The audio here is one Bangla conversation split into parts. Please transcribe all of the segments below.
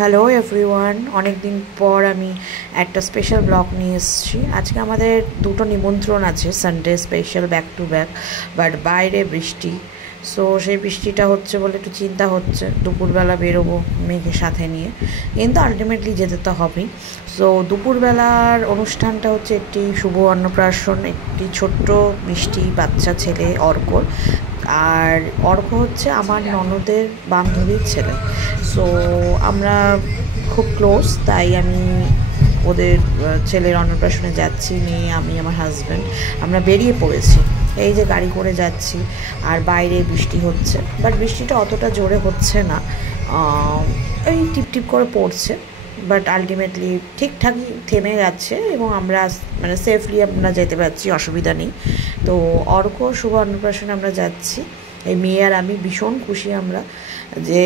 হ্যালো এভরিওয়ান, অনেক দিন পর আমি একটা স্পেশাল ব্লগ নিয়ে এসেছি। আজকে আমাদের দুটো নিমন্ত্রণ আছে, Sunday special back to back, but বাইরে বৃষ্টি। সো সেই বৃষ্টিটা হচ্ছে বলে একটু চিন্তা হচ্ছে, দুপুরবেলা বেরোবো মেয়েকে সাথে নিয়ে, কিন্তু আলটিমেটলি যেতে তো হবেই। সো দুপুরবেলার অনুষ্ঠানটা হচ্ছে একটি শুভ অন্নপ্রাশন, একটি ছোট্ট মিষ্টি বাচ্চা ছেলে অর্কর। আর অর্ক হচ্ছে আমার ননদের বান্ধবীর ছেলে। সো আমরা খুব ক্লোজ, তাই আমি ওদের ছেলের অন্নপ্রাশনে যাচ্ছি। মেয়ে, আমি, আমার হাজব্যান্ড, আমরা বেরিয়ে পড়েছি। এই যে গাড়ি করে যাচ্ছি, আর বাইরে বৃষ্টি হচ্ছে, বাট বৃষ্টিটা অতটা জোরে হচ্ছে না, এই টিপ টিপ করে পড়ছে, বাট আলটিমেটলি ঠিকঠাকই থেমে যাচ্ছে এবং আমরা মানে সেফলি আমরা যেতে পারছি, অসুবিধা নেই। তো অর্ক শুভ অন্নপ্রাশনে আমরা যাচ্ছি। এই মেয়ে আর আমি ভীষণ খুশি আমরা যে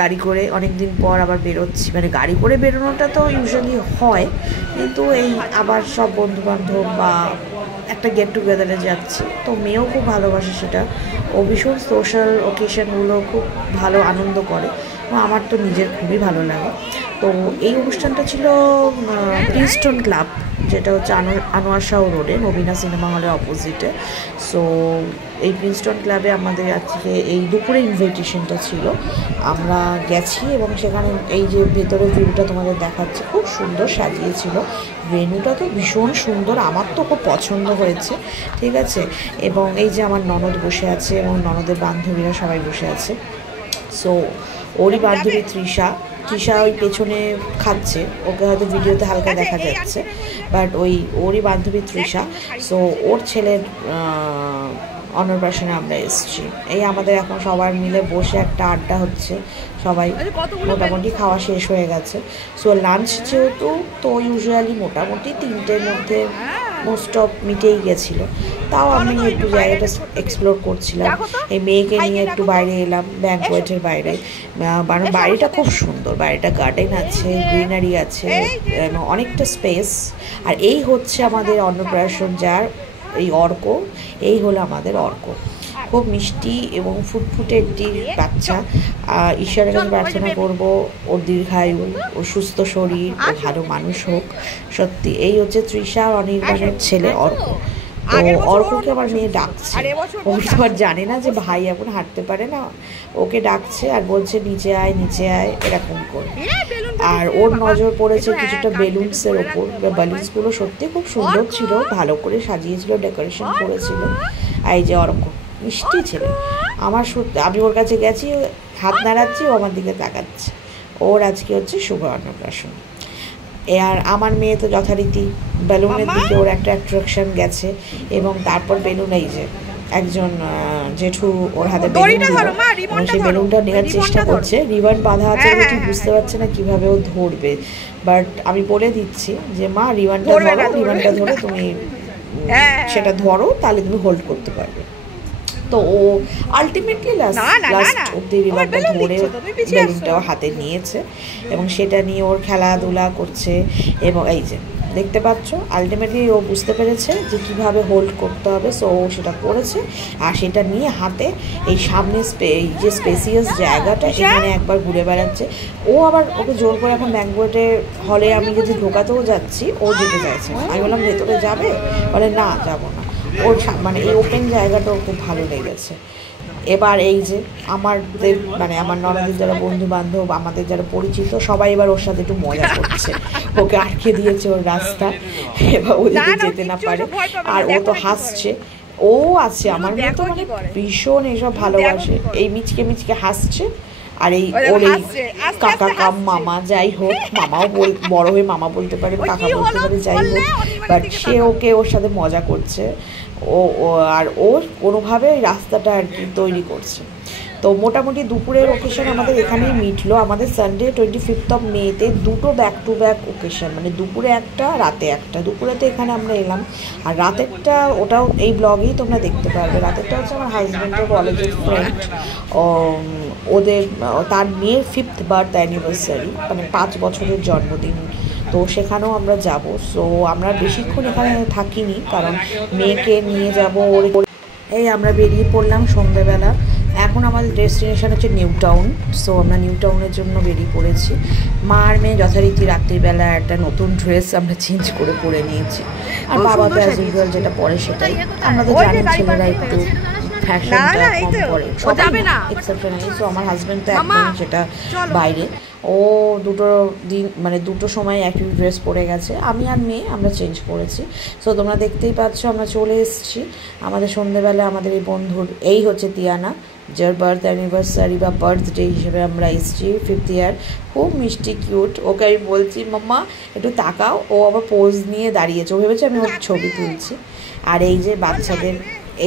গাড়ি করে অনেক দিন পর আবার বেরোচ্ছি। মানে গাড়ি করে বেরোনোটা তো ইউজুয়ালি হয়, কিন্তু এই আবার সব বন্ধুবান্ধব বা একটা গেট টুগেদারে যাচ্ছি। তো মেয়েও খুব ভালোবাসে সেটা, ও ভীষণ সোশ্যাল ওকেশনগুলো খুব ভালো আনন্দ করে, আমার তো নিজের খুবই ভালো লাগে। তো এই অনুষ্ঠানটা ছিল প্রিন্সটন ক্লাব, যেটা হচ্ছে আনোয়ার শাহ রোডে, নবীনা সিনেমা হলের অপোজিটে। সো এই প্রিন্সটন ক্লাবে আমাদের আজকে এই দুপুরে ইনভিটেশনটা ছিল, আমরা গেছি এবং সেখানে এই যে ভেতরের ভিউটা তোমাদের দেখাচ্ছে, খুব সুন্দর সাজিয়েছিল। ভেন্যুটা তো ভীষণ সুন্দর, আমার তো খুব পছন্দ হয়েছে, ঠিক আছে। এবং এই যে আমার ননদ বসে আছে এবং ননদের বান্ধবীরা সবাই বসে আছে। সো ওরই বান্ধবী তৃষা ওই পেছনে খাচ্ছে, ওকে হয়তো ভিডিওতে হালকা দেখা যাচ্ছে, বাট ওরই বান্ধবী তৃষা। সো ওর ছেলের অন্নপ্রাশনে আমরা এসেছি। এই আমাদের এখন সবার মিলে বসে একটা আড্ডা হচ্ছে, সবাই মোটামুটি খাওয়া শেষ হয়ে গেছে। সো লাঞ্চ যেহেতু, তো ইউজুয়ালি মোটামুটি 3টের মধ্যে মোস্ট অফ মিটেই গেছিলো। তাও আমি একটু জায়গাটা এক্সপ্লোর করছিলাম, এই মেয়েকে নিয়ে একটু বাইরে এলাম, ব্যাঙ্কোয়েটের বাইরে। বাড়িটা খুব সুন্দর, বাড়িটা গার্ডেন আছে, গ্রিনারি আছে, অনেকটা স্পেস। আর এই হচ্ছে আমাদের অন্নপ্রাশন, যার এই অর্ক, এই হলো আমাদের অর্ক। খুব মিষ্টি এবং ফুটফুটে একটি বাচ্চা। ঈশ্বরের কাছে প্রার্থনা করবো ওর দীর্ঘায়ু, ওর সুস্থ শরীর, ও ভালো মানুষ হোক। সত্যি এই হচ্ছে তৃষা অনির্বাণের ছেলে অর্ক। তো অর্ককে আমার মেয়ে ডাকছে, ও তো আর জানে না যে ভাই এখন হাঁটতে পারে না, ওকে ডাকছে আর বলছে নিচে আয় নিচে আয়, এরকম করে। আর ওর নজর পড়েছে কিছুটা বেলুনসের ওপর। বেলুনসগুলো সত্যি খুব সুন্দর ছিল, ভালো করে সাজিয়েছিল, ডেকোরেশন করেছিল। এই যে অর্ক মিষ্টি ছেলে আমার, সত্যি আমি ওর কাছে গেছি, হাত নাড়াচ্ছি, ও আমার দিকে তাকাচ্ছে। ওর আজকে হচ্ছে শুভ অন্নপ্রাশন। আর আমার মেয়ে তো যথারীতি বেলুনের দিকে ওর একটা অ্যাট্রাকশন গেছে, এবং তারপর বেলুন, এই যে একজন জেঠু ওর হাতে বেলুন দিল, এবং সেই বেলুনটা নেওয়ার চেষ্টা করছে। রিবন বাঁধা আছে, ঠিক বুঝতে পারছে না কীভাবে ও ধরবে, বাট আমি বলে দিচ্ছি যে মা রিবনটা ধরে তুমি সেটা ধরো, তাহলে তুমি হোল্ড করতে পারবে। তো ও আলটিমেটলি লাস্ট অব্দি রিবনটা ধরে বেলুনটাও হাতে নিয়েছে, এবং সেটা নিয়ে ওর খেলাধুলা করছে। এবং এই যে দেখতে পাচ্ছ, আলটিমেটলি ও বুঝতে পেরেছে যে কীভাবে হোল্ড করতে হবে। সো ও সেটা করেছে, আর সেটা নিয়ে হাতে এই সামনে এই যে স্পেসিয়াস জায়গাটা, এখানে একবার ঘুরে বেড়াচ্ছে। ও আবার, ওকে জোর করে এখন ব্যাঙ্কোয়েটের হলে আমি যদি ঢোকাতেও যাচ্ছি, ও যেতে চাইছে। আমি বললাম ভেতরে যাবে, বলে না যাবো না। ওর মানে এই ওপেন জায়গাটাও খুব ভালো লেগেছে। এবার এই যে আমাদের মানে আমার ননদের যারা বন্ধু বান্ধব, আমাদের যারা পরিচিত, সবাই এবার ওর সাথে একটু মজা করছে, ওকে আটকে দিয়েছে ওর রাস্তা, এবার ওদিকে যেতে না পারে। আর ও তো হাসছে, ও আছে আমার মতো, মানে ভীষণ এইসব ভালোবাসে, এই মিচকে হাসছে। আর এই ওর এই কাকা কাম মামা, যাই হোক, মামাও বড় হয়ে মামা বলতে পারে, কাকা বলতে পারে, যাই হোক, বাট সে ওর সাথে মজা করছে। আর ও কোনোভাবে রাস্তাটা আর কি তৈরি করছে। তো মোটামুটি দুপুরের ওকেশন আমাদের এখানেই মিটলো। আমাদের সানডে 25 মেতে দুটো ব্যাক টু ব্যাক ওকেশন, মানে দুপুরে একটা, রাতে একটা। দুপুরে তো এখানে আমরা এলাম, আর রাতেরটা ওটাও এই ব্লগেই তোমরা দেখতে পারবে। রাতেরটা হচ্ছে আমার হাজব্যান্ডের কলেজের ফ্রেন্ড, তার মেয়ের 5th বার্থ অ্যানিভার্সারি, মানে 5 বছরের জন্মদিন। তো সেখানেও আমরা যাব। সো আমরা বেশিক্ষণ এখানে থাকিনি, কারণ মেয়েকে নিয়ে যাব। এই আমরা বেরিয়ে পড়লাম সন্ধ্যেবেলা, এখন আমাদের ডেস্টিনেশন হচ্ছে নিউ টাউন। সো আমরা নিউ টাউনের জন্য বেরিয়ে পড়েছি। মা আর মেয়ে যথারীতি রাত্রিবেলা একটা নতুন ড্রেস আমরা চেঞ্জ করে পরে নিয়েছি। আর বাবা তো অ্যাজ ইউজুয়াল যেটা পরে সেটাই। আমরা তো জানি ছেলেরা একটু ফ্যাশনটা কম পরে, সবাই না এক্সেপশনালি। সো আমার হাজব্যান্ড তো একদম সেটা বাইরে, ও দুটো সময় একই ড্রেস পরে গেছে। আমি আর মেয়ে আমরা চেঞ্জ করেছি। সো তোমরা দেখতেই পাচ্ছ আমরা চলে এসেছি আমাদের সন্ধ্যেবেলা। আমাদের এই বন্ধুর এই হচ্ছে তিয়ানা, যার বার্থ অ্যানিভার্সারি বা বার্থডে হিসেবে আমরা এসেছি, 5th ইয়ার। খুব মিষ্টি কিউট। ওকে আমি বলছি মাম্মা একটু তাকাও, ও আবার পোজ নিয়ে দাঁড়িয়েছে, ও ভেবেছে আমি ওর ছবি তুলছি। আর এই যে বাচ্চাদের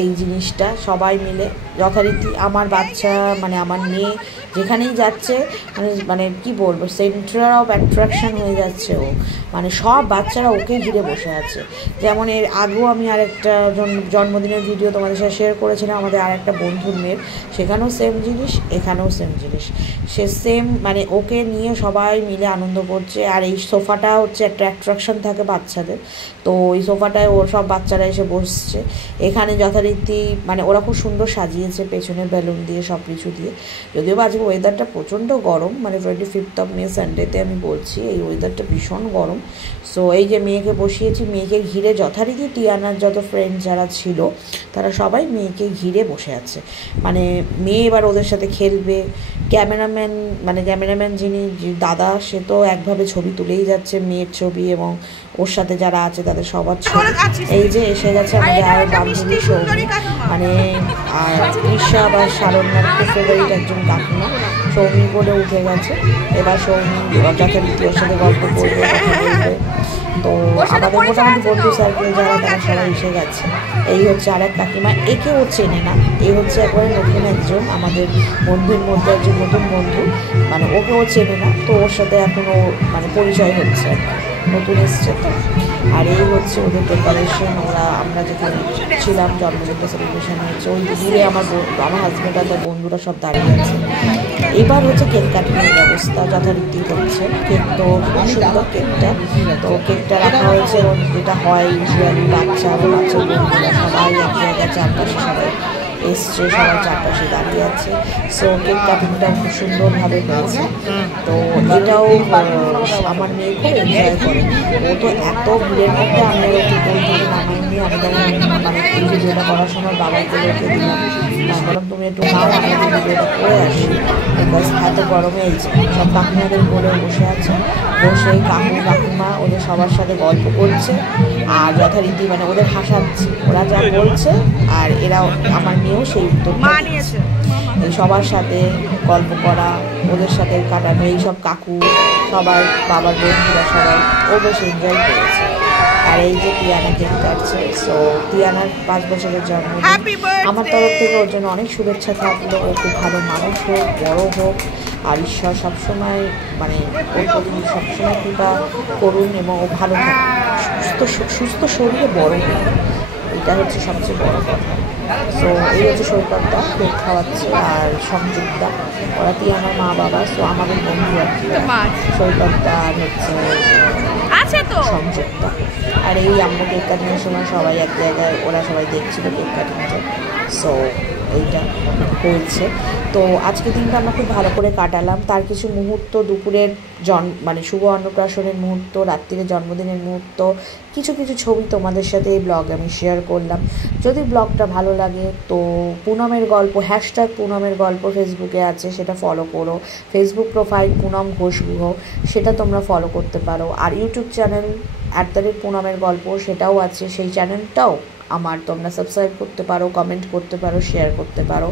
এই জিনিসটা সবাই মিলে যথারীতি আমার বাচ্চা মানে আমার মেয়ে যেখানেই যাচ্ছে মানে কি বলবো, সেন্টার অফ অ্যাট্রাকশন হয়ে যাচ্ছে ও। মানে সব বাচ্চারা ওকে ঘিরে বসে আছে। যেমন এর আগেও আমি আরেকটা জন্মদিনের ভিডিও তোমাদের সাথে শেয়ার করেছিলাম আমাদের আরেকটা বন্ধুর মেয়ের, সেখানেও সেম জিনিস, এখানেও সেম জিনিস। সে সেম মানে ওকে নিয়ে সবাই মিলে আনন্দ করছে। আর এই সোফাটা হচ্ছে একটা অ্যাট্রাকশন থাকে বাচ্চাদের, তো ওই সোফাটায় ওর সব বাচ্চারা এসে বসছে। এখানে যথারীতি মানে ওরা খুব সুন্দর সাজিয়েছে পেছনে বেলুন দিয়ে সব কিছু দিয়ে। যদিও আজকে ওয়েদারটা প্রচণ্ড গরম, মানে 25th অফ মে সানডেতে আমি বলছি, এই ওয়েদারটা ভীষণ গরম। সো এই যে মেয়েকে বসিয়েছি, মেয়েকে ঘিরে যথারীতি তিয়ানার যত ফ্রেন্ড যারা ছিল তারা সবাই মেয়েকে ঘিরে বসে আছে। মানে মেয়ে এবার ওদের সাথে খেলবে। ক্যামেরাম্যান যিনি দাদা, সে তো একভাবে ছবি তুলেই যাচ্ছে মেয়ের ছবি এবং ওর সাথে যারা আছে তাদের সবার ছবি। এই যে এসে গেছে আমাদের আর বান্ধবী সৌমি, মানে আর ঈশা বা শারণ্যার খুব ফেভারিট একজন কাকিমা। সৌমি বলে উঠে গেছে। এবার সৌমি যথারীতি ওর সাথে গল্প করবে, কথা বলবে। তো আমাদের মোটামুটি বন্ধু সার্কেল যারা তারা সবাই এসে গেছে। এই হচ্ছে আর এক কাকিমা, একে ও চেনে না, এ হচ্ছে একবারে নতুন একজন আমাদের বন্ধুর মধ্যে একজন নতুন বন্ধু, মানে ওকে ও চেনে না, তো ওর সাথে এখনও মানে পরিচয় হচ্ছে, নতুন এসছে তো। আর এই হচ্ছে ওদের প্রিপারেশন। আমরা যেখানে ছিলাম জন্মদিনটা সেলিব্রেশন হচ্ছে, ওই দূরে আমার হাজব্যান্ড আর তার বন্ধুরা সব দাঁড়িয়ে আছে। এবার হচ্ছে কেক কাটিংয়ের ব্যবস্থা যথারীতি হচ্ছে। কেক তো খুব সুন্দর কেকটা, তো কেকটা রাখা হয়েছে এবং যেটা হয় ইউজুয়ালি বাচ্চা বন্ধুরা সবাই এক জায়গায় চারপাশে সবাই এসছে, সবাই চারপাশে দাঁড়িয়ে আছে। সো কেক কাটিংটা খুব সুন্দরভাবে হয়েছে। তো এটাও আমার মেয়ে খুব এনজয় করে। ও তো এত ভিড়ের মধ্যে আমরা একটু বই থেকে নামাইনি, আমি তখন মানে এই ভিডিওটা করার সময় বাবাকে রেখে দিলাম, বললাম তুমি একটু নাও, আমি ভিডিওটা করে আসি। বিকজ এত গরমে এই সব কাকিমাদের বলে বসে আছে, বসে কাকিমা ওদের সবার সাথে গল্প করছে আর যথারীতি মানে ওদের হাসাচ্ছে, ওরা যা বলছে আর এরাও আমার মেয়েও সেই উত্তর নিয়েছে। এই সবার সাথে গল্প করা, ওদের সাথে কাটানো, এই সব কাকু সবার বাবার বন্ধুরা সবাই ও বেশ এনজয় করেছে। আর এই যে তিয়ানা কেক কাটছে। সো তিয়ানার 5 বছরের জন্মদিন, আমার তরফ থেকে ওর জন্য অনেক শুভেচ্ছা থাকলো। ও খুব ভালো মানুষ হোক, বড় হোক, আর ঈশ্বর সবসময় মানে ওর প্রতি সবসময় কৃপা করুন এবং ও ভালো থাকে, সুস্থ শরীরে বড় হোক, এটা হচ্ছে সবচেয়ে বড় কথা। সো এই হচ্ছে সৈকতদা কেক খাওয়াচ্ছে আর সংযুক্তা, ওরা তিয়ানার মা বাবা। সো আমাদের বন্ধু আর কি সৈকতদা আর হচ্ছে সংযুক্তা। আর এই আমরা কেক কাটিংয়ের সময় সবাই এক জায়গায়, ওরা সবাই দেখছিল কেক কাটিংটা। সো এইটা হয়েছে। তো আজকে দিনটা আমরা খুব ভালো করে কাটালাম। তার কিছু মুহূর্ত দুপুরের মানে শুভ অন্নপ্রাশনের মুহূর্ত, রাত্রিরে জন্মদিনের মুহূর্ত, কিছু ছবি তোমাদের সাথে এই ব্লগে আমি শেয়ার করলাম। যদি ব্লগটা ভালো লাগে তো পুনমের গল্প #পুনমের গল্প ফেসবুকে আছে, সেটা ফলো করো। ফেসবুক প্রোফাইল পুনম ঘোষ গুহ, সেটা তোমরা ফলো করতে পারো। আর ইউটিউব চ্যানেল পুনমের গল্প, সেটাও আছে, সেই চ্যানেলটাও আমার তোমরা সাবস্ক্রাইব করতে পারো, কমেন্ট করতে পারো, শেয়ার করতে পারো।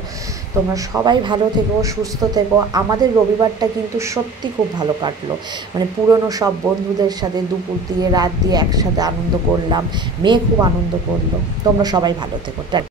তোমরা সবাই ভালো থেকো, সুস্থ থেকো। আমাদের রবিবারটা কিন্তু সত্যি খুব ভালো কাটলো, মানে পুরনো সব বন্ধুদের সাথে দুপুর দিয়ে রাত দিয়ে একসাথে আনন্দ করলাম, মেয়ে খুব আনন্দ করলো। তোমরা সবাই ভালো থেকো।